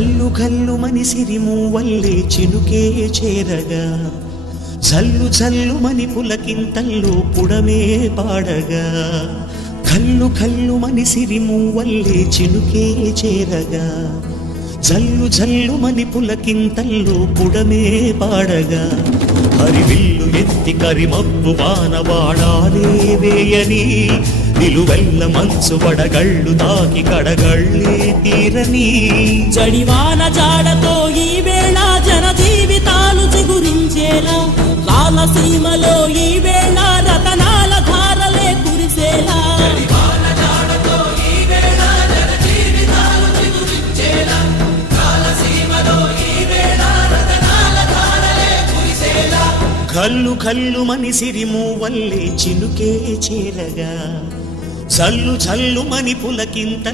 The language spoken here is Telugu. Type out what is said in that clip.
కల్లు కల్లు మని సిరిమూవల్లే చినుకే చేరగా జల్లు జల్లు మని పులకింతల్లో పుడమే పాడగా కల్లు కల్లు మని సిరిమూవల్లే చినుకే చేరగా జల్లు జల్లు మని పులకింతల్లో పుడమే పాడగా హరివిల్లు ఎత్తి కరిమబ్బు వానవాడాలే వేయని నిలువెల్ల మంచు వడగళ్ళు తాకి కడగళ్ళే తీరని జడివాన జాడతో ఈ వేళ జన జీవితాలు చిగురించేలా రాలసీమలో ఈ వేళ రతనాల ధారలే కురిసేలా కల్లు కల్లు మని సిరిమూవల్లే చినుకే చేరగా జల్లు జల్లు మని పులకింతల్లో